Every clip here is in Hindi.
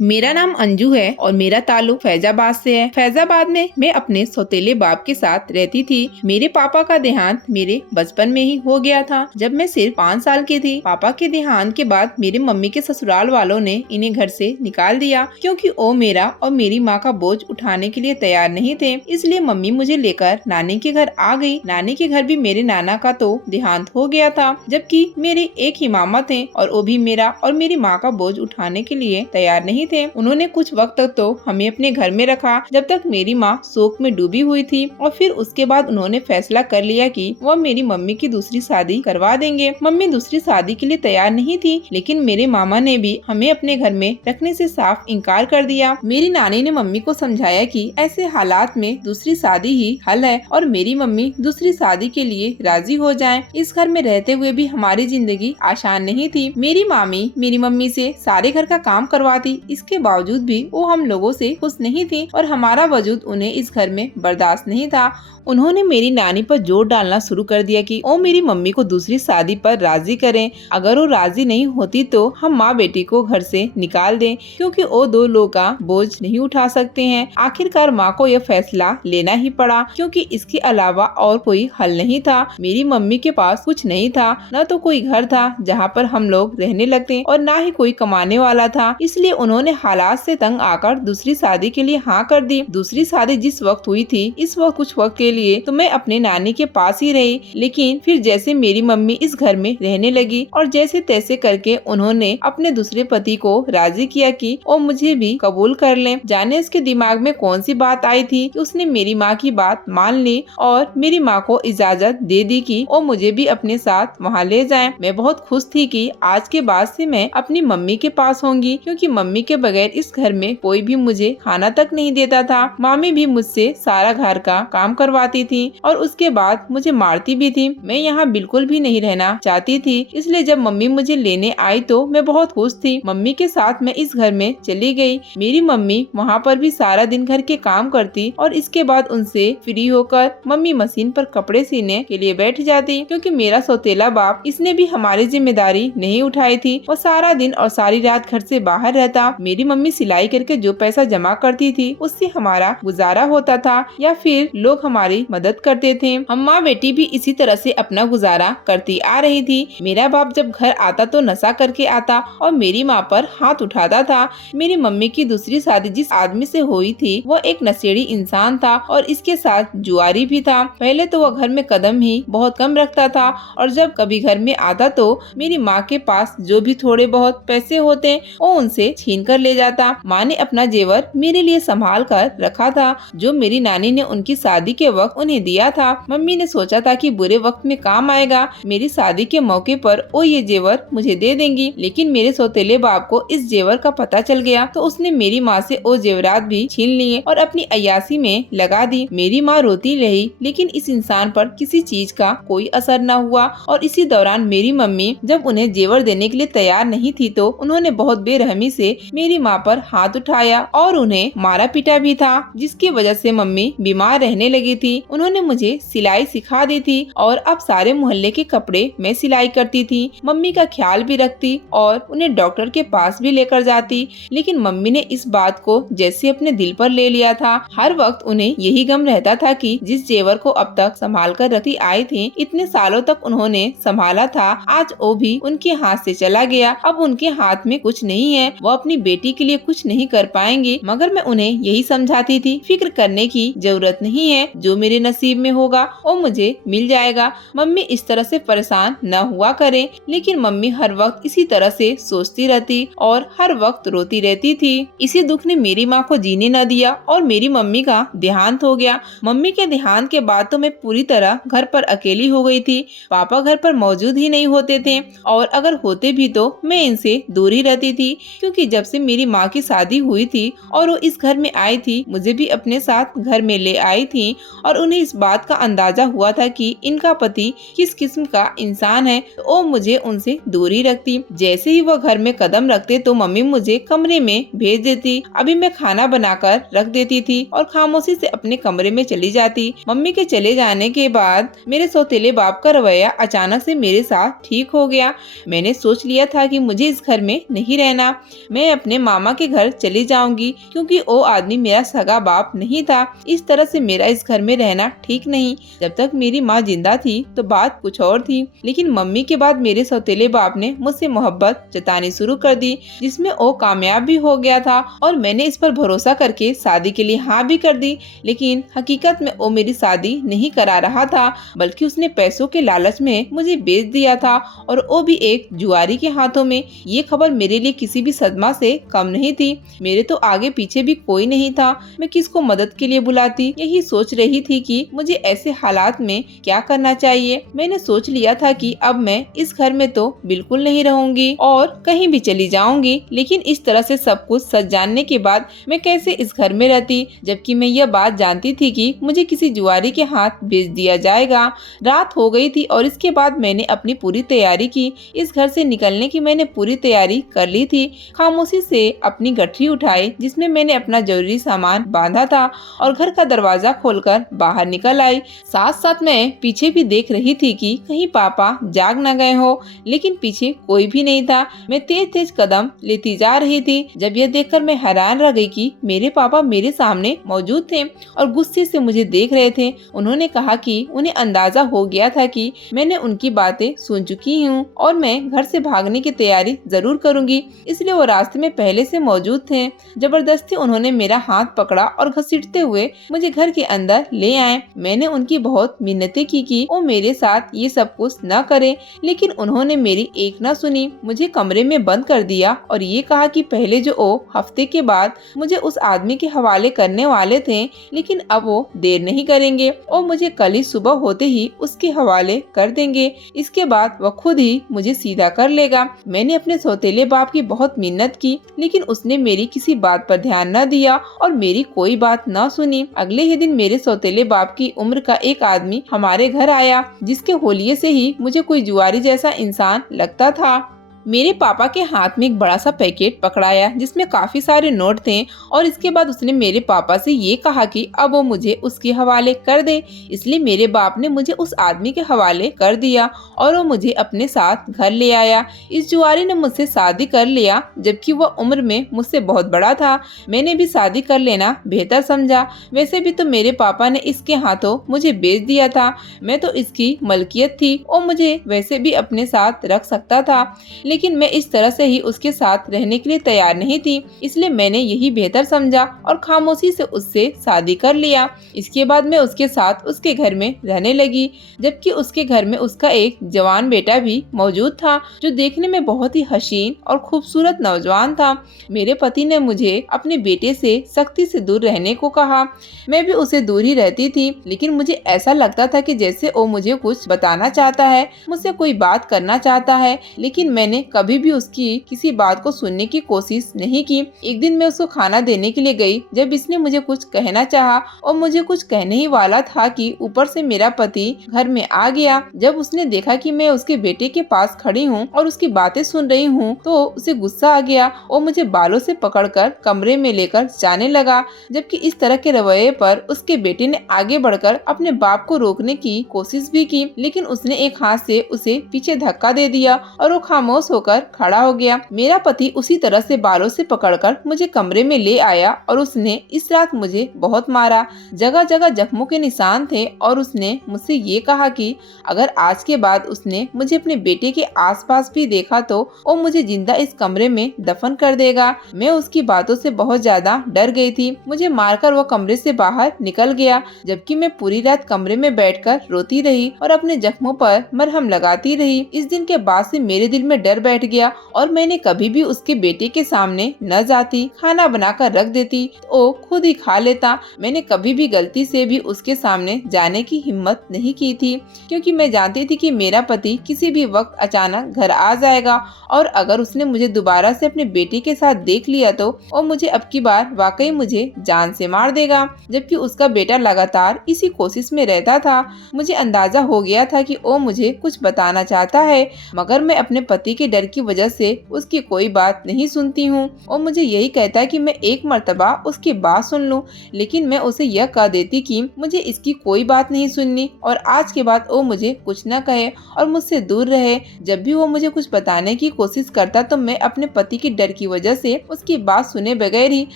मेरा नाम अंजू है और मेरा ताल्लुक फैजाबाद से है। फैजाबाद में मैं अपने सौतेले बाप के साथ रहती थी। मेरे पापा का देहांत मेरे बचपन में ही हो गया था, जब मैं सिर्फ 5 साल की थी। पापा के देहांत के बाद मेरी मम्मी के ससुराल वालों ने इन्हें घर से निकाल दिया, क्योंकि वो मेरा और मेरी माँ का बोझ उठाने के लिए तैयार नहीं थे। इसलिए मम्मी मुझे लेकर नानी के घर आ गई। नानी के घर भी मेरे नाना का तो देहांत हो गया था, जबकि मेरे एक ही मामा थे और वो भी मेरा और मेरी माँ का बोझ उठाने के लिए तैयार नहीं थे। उन्होंने कुछ वक्त तक तो हमें अपने घर में रखा, जब तक मेरी माँ शोक में डूबी हुई थी, और फिर उसके बाद उन्होंने फैसला कर लिया कि वह मेरी मम्मी की दूसरी शादी करवा देंगे। मम्मी दूसरी शादी के लिए तैयार नहीं थी, लेकिन मेरे मामा ने भी हमें अपने घर में रखने से साफ इनकार कर दिया। मेरी नानी ने मम्मी को समझाया कि ऐसे हालात में दूसरी शादी ही हल है और मेरी मम्मी दूसरी शादी के लिए राजी हो जाएं। इस घर में रहते हुए भी हमारी जिंदगी आसान नहीं थी। मेरी मामी मेरी मम्मी से सारे घर का काम करवाती, इसके बावजूद भी वो हम लोगों से खुश नहीं थी और हमारा वजूद उन्हें इस घर में बर्दाश्त नहीं था। उन्होंने मेरी नानी पर जोर डालना शुरू कर दिया कि वो मेरी मम्मी को दूसरी शादी पर राजी करें। अगर वो राजी नहीं होती तो हम माँ बेटी को घर से निकाल दें, क्योंकि वो दो लोगों का बोझ नहीं उठा सकते हैं। आखिरकार माँ को यह फैसला लेना ही पड़ा, क्योंकि इसके अलावा और कोई हल नहीं था। मेरी मम्मी के पास कुछ नहीं था, न तो कोई घर था जहाँ पर हम लोग रहने लगते और न ही कोई कमाने वाला था। इसलिए उन्होंने हालात से तंग आकर दूसरी शादी के लिए हाँ कर दी। दूसरी शादी जिस वक्त हुई थी, इस वक्त कुछ वक्त के लिए तो मैं अपने नानी के पास ही रही, लेकिन फिर जैसे मेरी मम्मी इस घर में रहने लगी और जैसे तैसे करके उन्होंने अपने दूसरे पति को राजी किया कि वो मुझे भी कबूल कर लें। जाने उसके दिमाग में कौन सी बात आई थी कि उसने मेरी माँ की बात मान ली और मेरी माँ को इजाजत दे दी कि वो मुझे भी अपने साथ वहाँ ले जाए। मैं बहुत खुश थी कि आज के बाद से मैं अपनी मम्मी के पास होंगी, क्योंकि मम्मी के बगैर इस घर में कोई भी मुझे खाना तक नहीं देता था। मामी भी मुझसे सारा घर का काम करवाती थी और उसके बाद मुझे मारती भी थी। मैं यहाँ बिल्कुल भी नहीं रहना चाहती थी, इसलिए जब मम्मी मुझे लेने आई तो मैं बहुत खुश थी। मम्मी के साथ मैं इस घर में चली गई। मेरी मम्मी वहाँ पर भी सारा दिन घर के काम करती और इसके बाद उनसे फ्री होकर मम्मी मशीन पर कपड़े सीने के लिए बैठ जाती, क्योंकि मेरा सौतेला बाप इसने भी हमारी जिम्मेदारी नहीं उठाई थी। वो सारा दिन और सारी रात घर से बाहर रहता। मेरी मम्मी सिलाई करके जो पैसा जमा करती थी उससे हमारा गुजारा होता था, या फिर लोग हमारी मदद करते थे। हम माँ बेटी भी इसी तरह से अपना गुजारा करती आ रही थी। मेरा बाप जब घर आता तो नशा करके आता और मेरी माँ पर हाथ उठाता था। मेरी मम्मी की दूसरी शादी जिस आदमी से हुई थी वो एक नशेड़ी इंसान था और इसके साथ जुआरी भी था। पहले तो वह घर में कदम ही बहुत कम रखता था और जब कभी घर में आता तो मेरी माँ के पास जो भी थोड़े बहुत पैसे होते वो उनसे छीन कर ले जाता। माँ ने अपना जेवर मेरे लिए संभाल कर रखा था, जो मेरी नानी ने उनकी शादी के वक्त उन्हें दिया था। मम्मी ने सोचा था कि बुरे वक्त में काम आएगा, मेरी शादी के मौके पर वो ये जेवर मुझे दे देंगी, लेकिन मेरे सौतेले बाप को इस जेवर का पता चल गया तो उसने मेरी माँ से वो जेवरात भी छीन लिए और अपनी अय्यासी में लगा दी। मेरी माँ रोती रही, लेकिन इस इंसान पर किसी चीज का कोई असर न हुआ। और इसी दौरान मेरी मम्मी जब उन्हें जेवर देने के लिए तैयार नहीं थी तो उन्होंने बहुत बेरहमी से मेरी माँ पर हाथ उठाया और उन्हें मारा पीटा भी था, जिसकी वजह से मम्मी बीमार रहने लगी थी। उन्होंने मुझे सिलाई सिखा दी थी और अब सारे मोहल्ले के कपड़े मैं सिलाई करती थी। मम्मी का ख्याल भी रखती और उन्हें डॉक्टर के पास भी लेकर जाती, लेकिन मम्मी ने इस बात को जैसे अपने दिल पर ले लिया था। हर वक्त उन्हें यही गम रहता था कि जिस जेवर को अब तक संभाल कर रखती आई थी, इतने सालों तक उन्होंने संभाला था, आज वो भी उनके हाथ से चला गया। अब उनके हाथ में कुछ नहीं है, वो अपनी बेटी के लिए कुछ नहीं कर पाएंगे। मगर मैं उन्हें यही समझाती थी, फिक्र करने की जरूरत नहीं है, जो मेरे नसीब में होगा वो मुझे मिल जाएगा। मम्मी इस तरह से परेशान न हुआ करे, लेकिन मम्मी हर वक्त इसी तरह से सोचती रहती और हर वक्त रोती रहती थी। इसी दुख ने मेरी माँ को जीने न दिया और मेरी मम्मी का देहांत हो गया। मम्मी के देहांत के बाद तो मैं पूरी तरह घर पर अकेली हो गई थी। पापा घर पर मौजूद ही नहीं होते थे और अगर होते भी तो मैं इनसे दूर ही रहती थी, क्योंकि जब से मेरी माँ की शादी हुई थी और वो इस घर में आई थी, मुझे भी अपने साथ घर में ले आई थी और उन्हें इस बात का अंदाजा हुआ था कि इनका पति किस किस्म का इंसान है, तो वो मुझे उनसे दूरी रखती। जैसे ही वो घर में कदम रखते तो मम्मी मुझे कमरे में भेज देती। अभी मैं खाना बनाकर रख देती थी और खामोशी से अपने कमरे में चली जाती। मम्मी के चले जाने के बाद मेरे सौतेले बाप का रवैया अचानक से मेरे साथ ठीक हो गया। मैंने सोच लिया था कि मुझे इस घर में नहीं रहना, मैं अपने मामा के घर चली जाऊंगी, क्योंकि वो आदमी मेरा सगा बाप नहीं था। इस तरह से मेरा इस घर में रहना ठीक नहीं। जब तक मेरी माँ जिंदा थी तो बात कुछ और थी, लेकिन मम्मी के बाद मेरे सौतेले बाप ने मुझसे मोहब्बत जतानी शुरू कर दी, जिसमें वो कामयाब भी हो गया था और मैंने इस पर भरोसा करके शादी के लिए हाँ भी कर दी। लेकिन हकीकत में वो मेरी शादी नहीं करा रहा था, बल्कि उसने पैसों के लालच में मुझे बेच दिया था, और वो भी एक जुआरी के हाथों में। ये खबर मेरे लिए किसी भी सदमा से कम नहीं थी। मेरे तो आगे पीछे भी कोई नहीं था, मैं किसको मदद के लिए बुलाती। यही सोच रही थी कि मुझे ऐसे हालात में क्या करना चाहिए। मैंने सोच लिया था कि अब मैं इस घर में तो बिल्कुल नहीं रहूंगी और कहीं भी चली जाऊंगी। लेकिन इस तरह से सब कुछ सच जानने के बाद मैं कैसे इस घर में रहती, जबकि मैं यह बात जानती थी कि मुझे किसी जुआरी के हाथ बेच दिया जाएगा। रात हो गई थी और इसके बाद मैंने अपनी पूरी तैयारी की। इस घर से निकलने की मैंने पूरी तैयारी कर ली थी। खामोशी से अपनी गठरी उठाई जिसमें मैंने अपना जरूरी सामान बांधा था और घर का दरवाजा खोलकर बाहर निकल आई। साथ साथ मैं पीछे भी देख रही थी कि कहीं पापा जाग न गए हो, लेकिन पीछे कोई भी नहीं था। मैं तेज तेज कदम लेती जा रही थी। जब यह देखकर मैं हैरान रह गई कि मेरे पापा मेरे सामने मौजूद थे और गुस्से से मुझे देख रहे थे। उन्होंने कहा कि उन्हें अंदाजा हो गया था कि मैंने उनकी बातें सुन चुकी हूँ और मैं घर से भागने की तैयारी जरूर करूंगी, इसलिए वो रास्ते में पहले से मौजूद थे। जबरदस्ती उन्होंने मेरा हाथ पकड़ा और घसीटते हुए मुझे घर के अंदर ले आए। मैंने उनकी बहुत मिन्नतें की कि वो मेरे साथ ये सब कुछ न करे, लेकिन उन्होंने मेरी एक न सुनी। मुझे कमरे में बंद कर दिया और ये कहा कि पहले जो वो हफ्ते के बाद मुझे उस आदमी के हवाले करने वाले थे, लेकिन अब वो देर नहीं करेंगे और मुझे कल ही सुबह होते ही उसके हवाले कर देंगे। इसके बाद वह खुद ही मुझे सीधा कर लेगा। मैंने अपने सौतेले बाप की बहुत मिन्नत की, लेकिन उसने मेरी किसी बात पर ध्यान न दिया और मेरी कोई बात न सुनी। अगले ही दिन मेरे सौतेले बाप की उम्र का एक आदमी हमारे घर आया, जिसके होलिये से ही मुझे कोई जुआरी जैसा इंसान लगता था। मेरे पापा के हाथ में एक बड़ा सा पैकेट पकड़ाया जिसमें काफी सारे नोट थे और इसके बाद उसने मेरे पापा से ये कहा कि अब वो मुझे उसके हवाले कर दे। इसलिए मेरे बाप ने मुझे उस आदमी के हवाले कर दिया और वो मुझे अपने साथ घर ले आया। इस जुआरी ने मुझसे शादी कर लिया, जबकि वह उम्र में मुझसे बहुत बड़ा था। मैंने भी शादी कर लेना बेहतर समझा। वैसे भी तो मेरे पापा ने इसके हाथों मुझे बेच दिया था। मैं तो इसकी मलकियत थी और मुझे वैसे भी अपने साथ रख सकता था, लेकिन मैं इस तरह से ही उसके साथ रहने के लिए तैयार नहीं थी। इसलिए मैंने यही बेहतर समझा और खामोशी से उससे शादी कर लिया। इसके बाद मैं उसके साथ उसके घर में रहने लगी, जबकि उसके घर में उसका एक जवान बेटा भी मौजूद था, जो देखने में बहुत ही हसीन और खूबसूरत नौजवान था। मेरे पति ने मुझे अपने बेटे से सख्ती से दूर रहने को कहा। मैं भी उसे दूर ही रहती थी, लेकिन मुझे ऐसा लगता था कि जैसे वो मुझे कुछ बताना चाहता है, मुझसे कोई बात करना चाहता है, लेकिन मैंने कभी भी उसकी किसी बात को सुनने की कोशिश नहीं की। एक दिन मैं उसको खाना देने के लिए गई। जब इसने मुझे कुछ कहना चाहा और मुझे कुछ कहने ही वाला था कि ऊपर से मेरा पति घर में आ गया। जब उसने देखा कि मैं उसके बेटे के पास खड़ी हूँ और उसकी बातें सुन रही हूँ, तो उसे गुस्सा आ गया और मुझे बालों से पकड़कर कमरे में लेकर जाने लगा। जबकि इस तरह के रवैये पर उसके बेटे ने आगे बढ़कर अपने बाप को रोकने की कोशिश भी की, लेकिन उसने एक हाथ से उसे पीछे धक्का दे दिया और वो खामोश होकर खड़ा हो गया। मेरा पति उसी तरह से बालों से पकड़कर मुझे कमरे में ले आया और उसने इस रात मुझे बहुत मारा। जगह जगह जख्मों के निशान थे और उसने मुझसे ये कहा कि अगर आज के बाद उसने मुझे अपने बेटे के आसपास भी देखा तो वो मुझे जिंदा इस कमरे में दफन कर देगा। मैं उसकी बातों से बहुत ज्यादा डर गई थी। मुझे मारकर वो कमरे से बाहर निकल गया, जबकि मैं पूरी रात कमरे में बैठकर रोती रही और अपने जख्मों पर मरहम लगाती रही। इस दिन के बाद से मेरे दिल में डर बैठ गया और मैंने कभी भी उसके बेटे के सामने न जाती। खाना बनाकर रख देती तो वो खुद ही खा लेता। मैंने कभी भी गलती से भी उसके सामने जाने की हिम्मत नहीं की थी, क्योंकि मैं जानती थी कि मेरा पति किसी भी वक्त अचानक घर आ जाएगा और अगर उसने मुझे दोबारा से अपने बेटे के साथ देख लिया तो वो मुझे अब की बार वाकई मुझे जान से मार देगा। जबकि उसका बेटा लगातार इसी कोशिश में रहता था। मुझे अंदाजा हो गया था कि वो मुझे कुछ बताना चाहता है, मगर मैं अपने पति के डर की वजह से उसकी कोई बात नहीं सुनती हूँ। वो मुझे यही कहता है कि मैं एक मर्तबा उसकी बात सुन लूँ, लेकिन मैं उसे यह कह देती कि मुझे इसकी कोई बात नहीं सुननी और आज के बाद वो मुझे कुछ न कहे और मुझसे दूर रहे। जब भी वो मुझे कुछ बताने की कोशिश करता तो मैं अपने पति के डर की वजह से उसकी बात सुने बगैर ही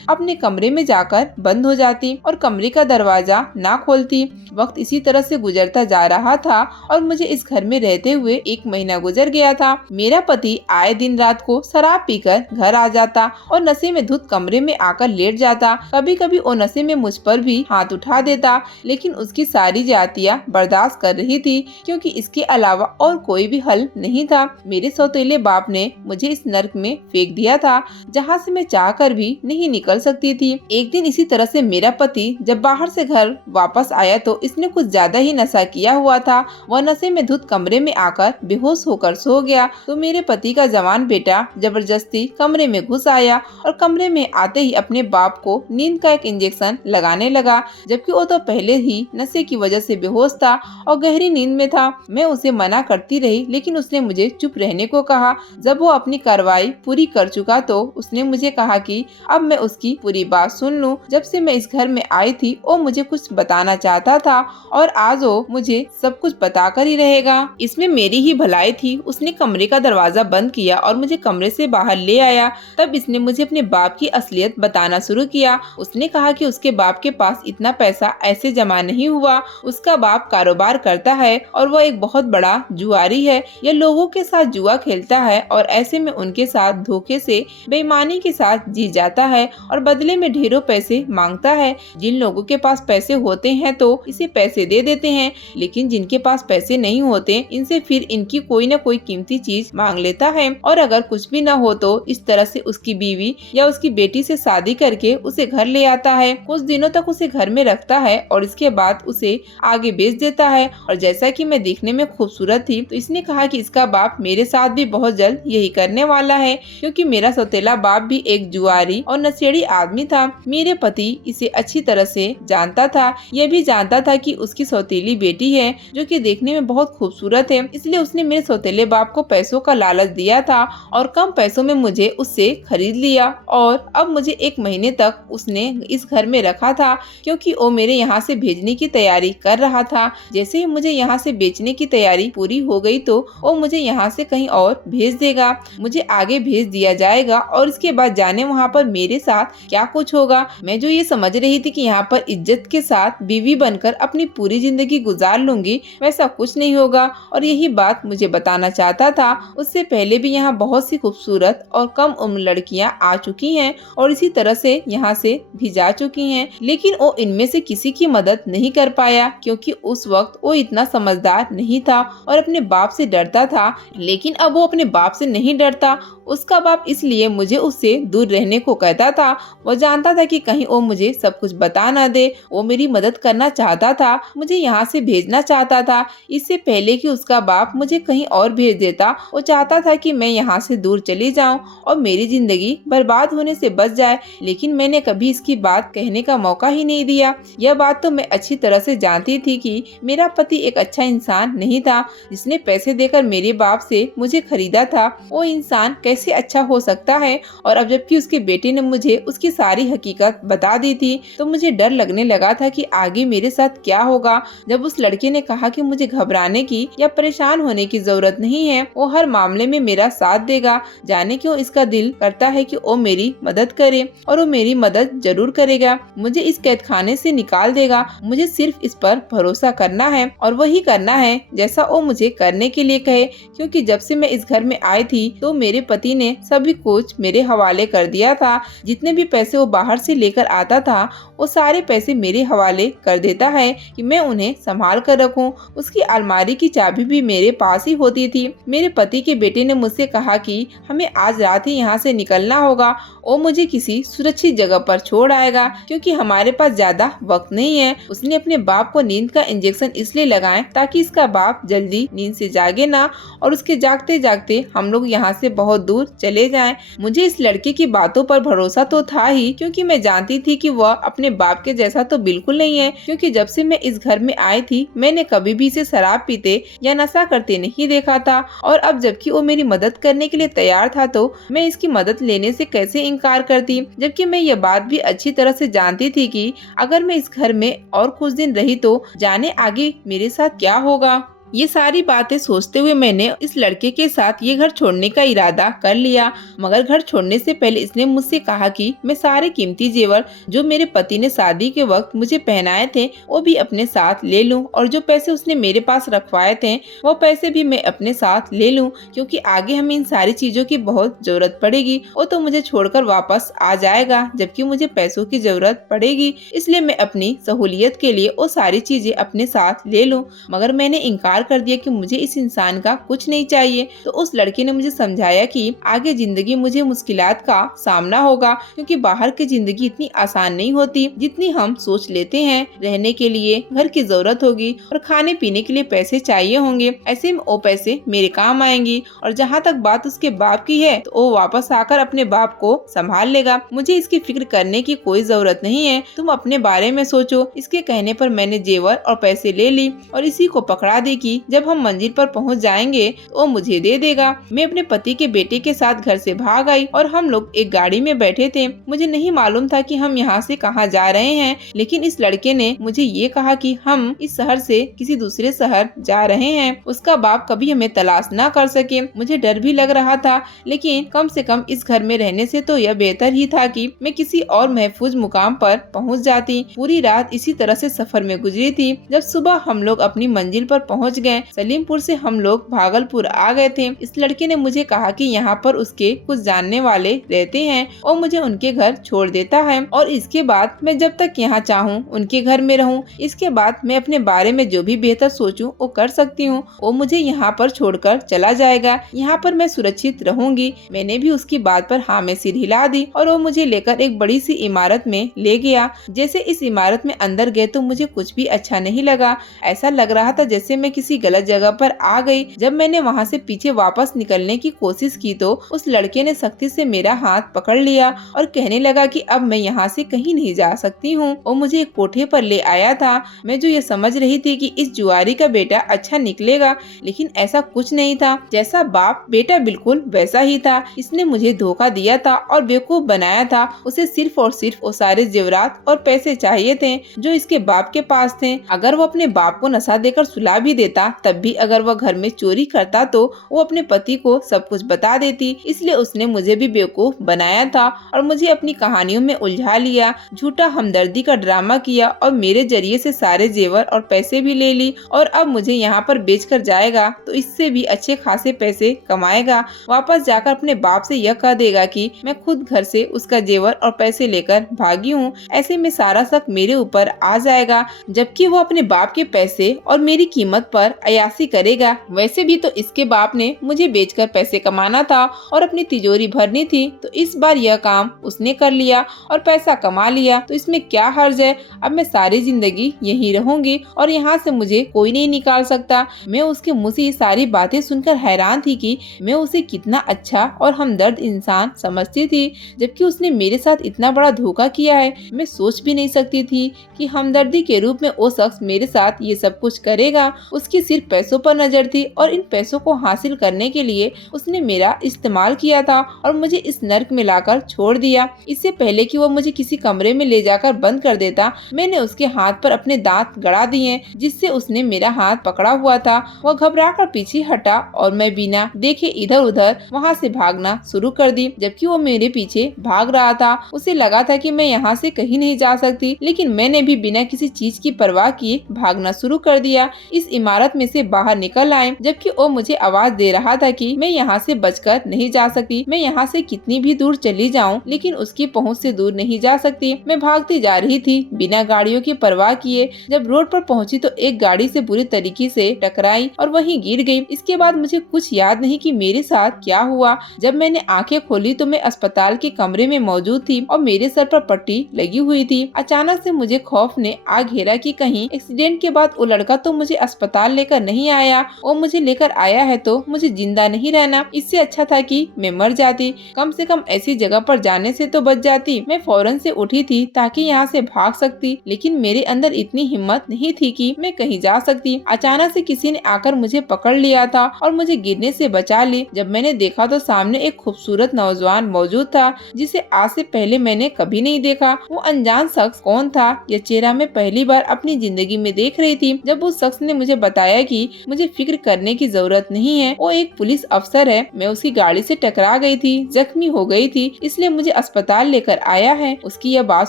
अपने कमरे में जाकर बंद हो जाती और कमरे का दरवाजा ना खोलती। वक्त इसी तरह से गुजरता जा रहा था और मुझे इस घर में रहते हुए 1 महीना गुजर गया था। मेरा पति आए दिन रात को शराब पीकर घर आ जाता और नशे में धुत कमरे में आकर लेट जाता। कभी कभी वो नशे में मुझ पर भी हाथ उठा देता, लेकिन उसकी सारी जातियाँ बर्दाश्त कर रही थी क्योंकि इसके अलावा और कोई भी हल नहीं था। मेरे सौतेले बाप ने मुझे इस नर्क में फेंक दिया था जहाँ से मैं चाहकर भी नहीं निकल सकती थी। एक दिन इसी तरह से मेरा पति जब बाहर से घर वापस आया तो इसने कुछ ज्यादा ही नशा किया हुआ था। वह नशे में धुत कमरे में आकर बेहोश होकर सो गया तो मेरे पति का जवान बेटा जबरदस्ती कमरे में घुस आया और कमरे में आते ही अपने बाप को नींद का एक इंजेक्शन लगाने लगा, जबकि वो तो पहले ही नशे की वजह से बेहोश था और गहरी नींद में था। मैं उसे मना करती रही लेकिन उसने मुझे चुप रहने को कहा। जब वो अपनी कार्रवाई पूरी कर चुका तो उसने मुझे कहा कि अब मैं उसकी पूरी बात सुन लूं। जब से मैं इस घर में आई थी वो मुझे कुछ बताना चाहता था और आज वो मुझे सब कुछ बताकर ही रहेगा। इसमें मेरी ही भलाई थी। उसने कमरे का दरवाजा बंद किया और मुझे कमरे से बाहर ले आया। तब इसने मुझे अपने बाप की असलियत बताना शुरू किया। उसने कहा कि उसके बाप के पास इतना पैसा ऐसे जमा नहीं हुआ। उसका बाप कारोबार करता है और वह एक बहुत बड़ा जुआरी है। यह लोगों के साथ जुआ खेलता है और ऐसे में उनके साथ धोखे से बेईमानी के साथ जी जाता है और बदले में ढेरों पैसे मांगता है। जिन लोगों के पास पैसे होते हैं तो इसे पैसे दे देते हैं, लेकिन जिनके पास पैसे नहीं होते इनसे फिर इनकी कोई न कोई कीमती चीज मांग लेता है और अगर कुछ भी न हो तो इस तरह से उसकी बीवी या उसकी बेटी से शादी करके उसे घर ले आता है। कुछ दिनों तक उसे घर में रखता है और इसके बाद उसे आगे बेच देता है। और जैसा कि मैं दिखने में खूबसूरत थी तो इसने कहा कि इसका बाप मेरे साथ भी बहुत जल्द यही करने वाला है, क्योंकि मेरा सौतेला बाप भी एक जुआरी और नशेड़ी आदमी था। मेरे पति इसे अच्छी तरह से जानता था। यह भी जानता था कि उसकी सौतेली बेटी है जो कि देखने में बहुत खूबसूरत है, इसलिए उसने मेरे सौतेले बाप को पैसों का लालच दिया था और कम पैसों में मुझे उससे खरीद लिया। और अब मुझे 1 महीने तक उसने इस घर में रखा था क्योंकि वो मेरे यहाँ से भेजने की तैयारी कर रहा था। जैसे ही मुझे यहाँ से बेचने की तैयारी पूरी हो गई तो वो मुझे यहाँ से कहीं और भेज देगा, मुझे आगे भेज दिया जाएगा और इसके बाद जाने वहाँ पर मेरे साथ क्या कुछ होगा। मैं जो ये समझ रही थी कि यहाँ पर इज्जत के साथ बीवी बनकर अपनी पूरी जिंदगी गुजार लूंगी, वैसा कुछ नहीं होगा। और यही बात मुझे बताना चाहता था। उससे पहले भी यहाँ बहुत सी खूबसूरत और कम उम्र लड़कियाँ आ चुकी हैं और इसी तरह से यहाँ से भी जा चुकी हैं, लेकिन वो इनमें से किसी की मदद नहीं कर पाया क्योंकि उस वक्त वो इतना समझदार नहीं था और अपने बाप से डरता था। लेकिन अब वो अपने बाप से नहीं डरता। उसका बाप इसलिए मुझे उससे दूर रहने को कहता था। वो जानता था कि कहीं वो मुझे सब कुछ बता ना दे। वो मेरी मदद करना चाहता था, मुझे यहाँ से भेजना चाहता था इससे पहले कि उसका बाप मुझे कहीं और भेज देता। वो चाहता था कि मैं यहाँ से दूर चली जाऊँ और मेरी जिंदगी बर्बाद होने से बच जाए, लेकिन मैंने कभी इसकी बात कहने का मौका ही नहीं दिया। यह बात तो मैं अच्छी तरह से जानती थी कि मेरा पति एक अच्छा इंसान नहीं था। जिसने पैसे देकर मेरे बाप से मुझे खरीदा था वो इंसान कैसे अच्छा हो सकता है। और अब जबकि उसके बेटे ने मुझे उसकी सारी हकीकत बता दी थी तो मुझे डर लगने लगा था कि आगे मेरे साथ क्या होगा। जब उस लड़के ने कहा कि मुझे घबराने की या परेशान होने की जरूरत नहीं है, वो हर मामले में मेरा साथ देगा। जाने क्यों इसका दिल करता है कि वो मेरी मदद करे और वो मेरी मदद जरूर करेगा। मुझे इस कैदखाने से निकाल देगा। मुझे सिर्फ इस पर भरोसा करना है और वही करना है जैसा वो मुझे करने के लिए कहे, क्योंकि जब से मैं इस घर में आई थी तो मेरे पति ने सभी कुछ मेरे हवाले कर दिया था। जितने भी पैसे वो बाहर से लेकर आता था वो सारे पैसे मेरे हवाले कर देता है कि मैं उन्हें संभाल कर रखूं। उसकी अलमारी की चाबी भी मेरे पास ही होती थी। मेरे पति के बेटे ने मुझसे कहा कि हमें आज रात ही यहाँ से निकलना होगा। वो मुझे किसी सुरक्षित जगह पर छोड़ आएगा क्योंकि हमारे पास ज्यादा वक्त नहीं है। उसने अपने बाप को नींद का इंजेक्शन इसलिए लगाया ताकि इसका बाप जल्दी नींद से जागे ना और उसके जागते जागते हम लोग यहाँ से बहुत दूर दूर चले जाएं। मुझे इस लड़के की बातों पर भरोसा तो था ही, क्योंकि मैं जानती थी कि वह अपने बाप के जैसा तो बिल्कुल नहीं है। क्योंकि जब से मैं इस घर में आई थी मैंने कभी भी इसे शराब पीते या नशा करते नहीं देखा था। और अब जबकि वो मेरी मदद करने के लिए तैयार था तो मैं इसकी मदद लेने से कैसे इनकार करती, जबकि मैं ये बात भी अच्छी तरह से जानती थी कि अगर मैं इस घर में और कुछ दिन रही तो जाने आगे मेरे साथ क्या होगा। ये सारी बातें सोचते हुए मैंने इस लड़के के साथ ये घर छोड़ने का इरादा कर लिया। मगर घर छोड़ने से पहले इसने मुझसे कहा कि मैं सारे कीमती जेवर जो मेरे पति ने शादी के वक्त मुझे पहनाए थे वो भी अपने साथ ले लूं, और जो पैसे उसने मेरे पास रखवाए थे वो पैसे भी मैं अपने साथ ले लूं, क्योंकि आगे हमें इन सारी चीजों की बहुत जरूरत पड़ेगी। वो तो मुझे छोड़कर वापस आ जाएगा, जबकि मुझे पैसों की जरूरत पड़ेगी। इसलिए मैं अपनी सहूलियत के लिए वो सारी चीजें अपने साथ ले लूं। मगर मैंने इनकार कर दिया कि मुझे इस इंसान का कुछ नहीं चाहिए। तो उस लड़के ने मुझे समझाया कि आगे जिंदगी मुझे मुश्किलात का सामना होगा, क्योंकि बाहर की जिंदगी इतनी आसान नहीं होती जितनी हम सोच लेते हैं। रहने के लिए घर की जरूरत होगी और खाने पीने के लिए पैसे चाहिए होंगे। ऐसे में वो पैसे मेरे काम आएंगी, और जहाँ तक बात उसके बाप की है तो वो वापस आकर अपने बाप को संभाल लेगा। मुझे इसकी फिक्र करने की कोई जरूरत नहीं है, तुम अपने बारे में सोचो। इसके कहने पर मैंने जेवर और पैसे ले ली और इसी को पकड़ा दी कि जब हम मंजिल पर पहुंच जाएंगे तो वो मुझे दे देगा। मैं अपने पति के बेटे के साथ घर से भाग आई और हम लोग एक गाड़ी में बैठे थे। मुझे नहीं मालूम था कि हम यहाँ से कहाँ जा रहे हैं, लेकिन इस लड़के ने मुझे ये कहा कि हम इस शहर से किसी दूसरे शहर जा रहे हैं। उसका बाप कभी हमें तलाश ना कर सके। मुझे डर भी लग रहा था, लेकिन कम से कम इस घर में रहने से तो यह बेहतर ही था कि मैं किसी और महफूज मुकाम पर पहुँच जाती। पूरी रात इसी तरह से सफर में गुजरी थी। जब सुबह हम लोग अपनी मंजिल पर पहुँच गए। सलीमपुर से हम लोग भागलपुर आ गए थे। इस लड़के ने मुझे कहा कि यहाँ पर उसके कुछ जानने वाले रहते हैं और मुझे उनके घर छोड़ देता है, और इसके बाद मैं जब तक यहाँ चाहूँ उनके घर में रहूँ। इसके बाद मैं अपने बारे में जो भी बेहतर सोचूं वो कर सकती हूँ। वो मुझे यहाँ पर छोड़कर चला जाएगा, यहाँ पर मैं सुरक्षित रहूंगी। मैंने भी उसकी बात पर हाँ में सिर हिला दी और वो मुझे लेकर एक बड़ी सी इमारत में ले गया। जैसे इस इमारत में अंदर गए तो मुझे कुछ भी अच्छा नहीं लगा। ऐसा लग रहा था जैसे मैं किसी गलत जगह पर आ गई। जब मैंने वहाँ से पीछे वापस निकलने की कोशिश की तो उस लड़के ने सख्ती से मेरा हाथ पकड़ लिया और कहने लगा कि अब मैं यहाँ से कहीं नहीं जा सकती हूँ। वो मुझे एक कोठे पर ले आया था। मैं जो ये समझ रही थी कि इस जुआरी का बेटा अच्छा निकलेगा, लेकिन ऐसा कुछ नहीं था। जैसा बाप बेटा बिल्कुल वैसा ही था। इसने मुझे धोखा दिया था और बेवकूफ बनाया था। उसे सिर्फ और सिर्फ वो सारे जेवरात और पैसे चाहिए थे जो इसके बाप के पास थे। अगर वो अपने बाप को नशा देकर सुला भी देता, तब भी अगर वह घर में चोरी करता तो वो अपने पति को सब कुछ बता देती। इसलिए उसने मुझे भी बेवकूफ बनाया था और मुझे अपनी कहानियों में उलझा लिया। झूठा हमदर्दी का ड्रामा किया और मेरे जरिए से सारे जेवर और पैसे भी ले ली, और अब मुझे यहाँ पर बेचकर जाएगा तो इससे भी अच्छे खासे पैसे कमाएगा। वापस जाकर अपने बाप से यह कह देगा कि मैं खुद घर से उसका जेवर और पैसे लेकर भागी हूँ। ऐसे में सारा शक मेरे ऊपर आ जाएगा, जबकि वो अपने बाप के पैसे और मेरी कीमत पर अयासी करेगा। वैसे भी तो इसके बाप ने मुझे बेचकर पैसे कमाना था और अपनी तिजोरी भरनी थी, तो इस बार यह काम उसने कर लिया और पैसा कमा लिया, तो इसमें क्या हर्ज है। अब मैं सारी जिंदगी यहीं रहूंगी और यहाँ से मुझे कोई नहीं निकाल सकता। मैं उसके मुंह से ये सारी बातें सुनकर हैरान थी कि मैं उसे कितना अच्छा और हमदर्द इंसान समझती थी, जबकि उसने मेरे साथ इतना बड़ा धोखा किया है। मैं सोच भी नहीं सकती थी कि हमदर्दी के रूप में वो शख्स मेरे साथ ये सब कुछ करेगा। उसकी सिर्फ पैसों पर नजर थी और इन पैसों को हासिल करने के लिए उसने मेरा इस्तेमाल किया था और मुझे इस नर्क में लाकर छोड़ दिया। इससे पहले कि वो मुझे किसी कमरे में ले जाकर बंद कर देता, मैंने उसके हाथ पर अपने दांत गड़ा दिए, जिससे उसने मेरा हाथ पकड़ा हुआ था। वह घबरा कर पीछे हटा और मैं बिना देखे इधर उधर वहाँ से भागना शुरू कर दी, जबकि वो मेरे पीछे भाग रहा था। उसे लगा था कि मैं यहाँ से कहीं नहीं जा सकती, लेकिन मैंने भी बिना किसी चीज की परवाह किए भागना शुरू कर दिया। इस इमारत में से बाहर निकल आए, जबकि वो मुझे आवाज दे रहा था कि मैं यहाँ से बचकर नहीं जा सकती। मैं यहाँ से कितनी भी दूर चली जाऊँ, लेकिन उसकी पहुँच से दूर नहीं जा सकती। मैं भागती जा रही थी बिना गाड़ियों की परवाह किए। जब रोड पर पहुँची तो एक गाड़ी से बुरी तरीके से टकराई और वहीं गिर गई। इसके बाद मुझे कुछ याद नहीं कि मेरे साथ क्या हुआ। जब मैंने आंखें खोली तो मैं अस्पताल के कमरे में मौजूद थी और मेरे सर पर पट्टी लगी हुई थी। अचानक से मुझे खौफ ने आ घेरा कि कहीं एक्सीडेंट के बाद वो लड़का तो मुझे अस्पताल अस्पताल लेकर नहीं आया और मुझे लेकर आया है तो मुझे जिंदा नहीं रहना। इससे अच्छा था कि मैं मर जाती, कम से कम ऐसी जगह पर जाने से तो बच जाती। मैं फौरन से उठी थी ताकि यहाँ से भाग सकती, लेकिन मेरे अंदर इतनी हिम्मत नहीं थी कि मैं कहीं जा सकती। अचानक से किसी ने आकर मुझे पकड़ लिया था और मुझे गिरने से बचा ली। जब मैंने देखा तो सामने एक खूबसूरत नौजवान मौजूद था जिसे आज से पहले मैंने कभी नहीं देखा। वो अनजान शख्स कौन था, यह चेहरा मैं पहली बार अपनी जिंदगी में देख रही थी। जब उस शख्स ने मुझे बताया कि मुझे फिक्र करने की जरूरत नहीं है, वो एक पुलिस अफसर है, मैं उसकी गाड़ी से टकरा गई थी, जख्मी हो गई थी, इसलिए मुझे अस्पताल लेकर आया है। उसकी यह बात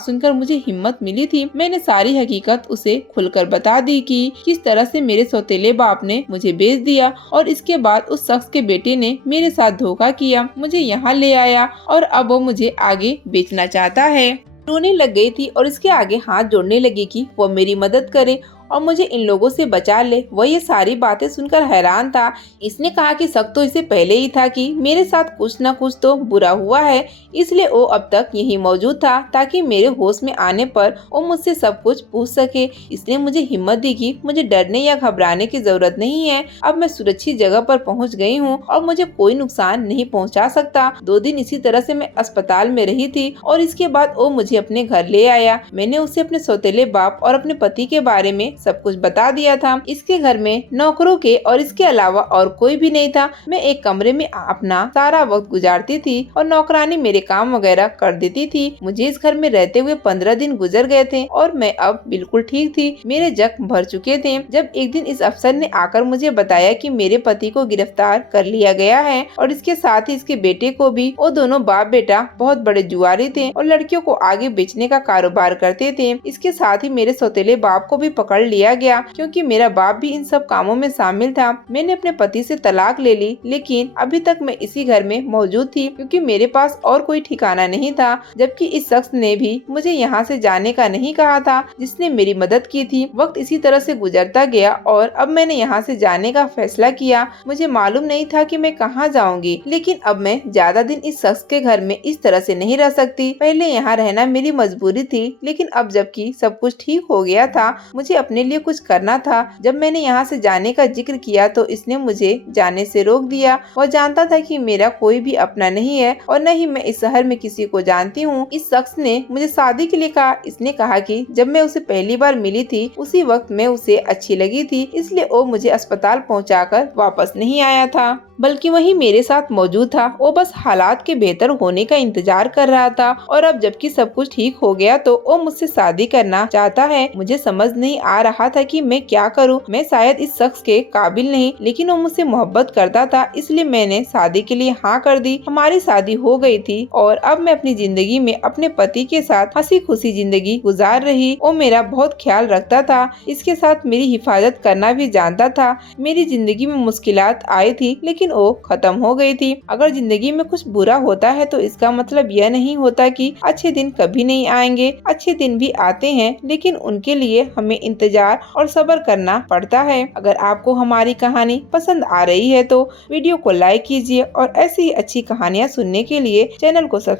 सुनकर मुझे हिम्मत मिली थी। मैंने सारी हकीकत उसे खुलकर बता दी कि किस तरह से मेरे सौतेले बाप ने मुझे बेच दिया और इसके बाद उस शख्स के बेटे ने मेरे साथ धोखा किया, मुझे यहाँ ले आया और अब वो मुझे आगे बेचना चाहता है। रोने लग गई थी और इसके आगे हाथ जोड़ने लगी कि वो मेरी मदद करे और मुझे इन लोगों से बचा ले। वह ये सारी बातें सुनकर हैरान था। इसने कहा कि शक तो इसे पहले ही था कि मेरे साथ कुछ न कुछ तो बुरा हुआ है, इसलिए वो अब तक यहीं मौजूद था ताकि मेरे होश में आने पर वो मुझसे सब कुछ पूछ सके। इसने मुझे हिम्मत दी कि मुझे डरने या घबराने की जरूरत नहीं है, अब मैं सुरक्षित जगह पर पहुंच गई हूं और मुझे कोई नुकसान नहीं पहुंचा सकता। 2 दिन इसी तरह से मैं अस्पताल में रही थी और इसके बाद वो मुझे अपने घर ले आया। मैंने उसे अपने सौतेले बाप और अपने पति के बारे में सब कुछ बता दिया था। इसके घर में नौकरों के और इसके अलावा और कोई भी नहीं था। मैं एक कमरे में अपना सारा वक्त गुजारती थी और नौकरानी मेरे काम वगैरह कर देती थी। मुझे इस घर में रहते हुए 15 दिन गुजर गए थे और मैं अब बिल्कुल ठीक थी। मेरे जख्म भर चुके थे। जब एक दिन इस अफसर ने आकर मुझे बताया कि मेरे पति को गिरफ्तार कर लिया गया है और इसके साथ ही इसके बेटे को भी। वो दोनों बाप बेटा बहुत बड़े जुआरी थे और लड़कियों को आगे बेचने का कारोबार करते थे। इसके साथ ही मेरे सौतेले बाप को भी पकड़ लिया गया क्योंकि मेरा बाप भी इन सब कामों में शामिल था। मैंने अपने पति से तलाक ले ली, लेकिन अभी तक मैं इसी घर में मौजूद थी क्योंकि मेरे पास और कोई ठिकाना नहीं था। जबकि इस शख्स ने भी मुझे यहाँ से जाने का नहीं कहा था, जिसने मेरी मदद की थी। वक्त इसी तरह से गुजरता गया और अब मैंने यहाँ से जाने का फैसला किया। मुझे मालूम नहीं था कि मैं कहाँ जाऊंगी, लेकिन अब मैं ज्यादा दिन इस शख्स के घर में इस तरह से नहीं रह सकती। पहले यहाँ रहना मेरी मजबूरी थी, लेकिन अब जबकि सब कुछ ठीक हो गया था, मुझे अपने लिए कुछ करना था। जब मैंने यहाँ से जाने का जिक्र किया तो इसने मुझे जाने से रोक दिया। वह जानता था कि मेरा कोई भी अपना नहीं है और न ही मैं इस शहर में किसी को जानती हूँ। इस शख्स ने मुझे शादी के लिए कहा। इसने कहा कि जब मैं उसे पहली बार मिली थी उसी वक्त मैं उसे अच्छी लगी थी, इसलिए वो मुझे अस्पताल पहुँचाकर वापस नहीं आया था, बल्कि वही मेरे साथ मौजूद था। वो बस हालात के बेहतर होने का इंतजार कर रहा था और अब जबकि सब कुछ ठीक हो गया तो वो मुझसे शादी करना चाहता है। मुझे समझ नहीं आ रहा था कि मैं क्या करूं। मैं शायद इस शख्स के काबिल नहीं, लेकिन वो मुझसे मोहब्बत करता था, इसलिए मैंने शादी के लिए हाँ कर दी। हमारी शादी हो गई थी और अब मैं अपनी जिंदगी में अपने पति के साथ हंसी खुशी जिंदगी गुजार रही। वो मेरा बहुत ख्याल रखता था, इसके साथ मेरी हिफाजत करना भी जानता था। मेरी जिंदगी में मुश्किलात आई थी, लेकिन वो खत्म हो गई थी। अगर जिंदगी में कुछ बुरा होता है तो इसका मतलब यह नहीं होता कि अच्छे दिन कभी नहीं आएंगे। अच्छे दिन भी आते हैं, लेकिन उनके लिए हमें इंतजार और सब्र करना पड़ता है। अगर आपको हमारी कहानी पसंद आ रही है तो वीडियो को लाइक कीजिए और ऐसी ही अच्छी कहानियाँ सुनने के लिए चैनल को सब्सक्राइब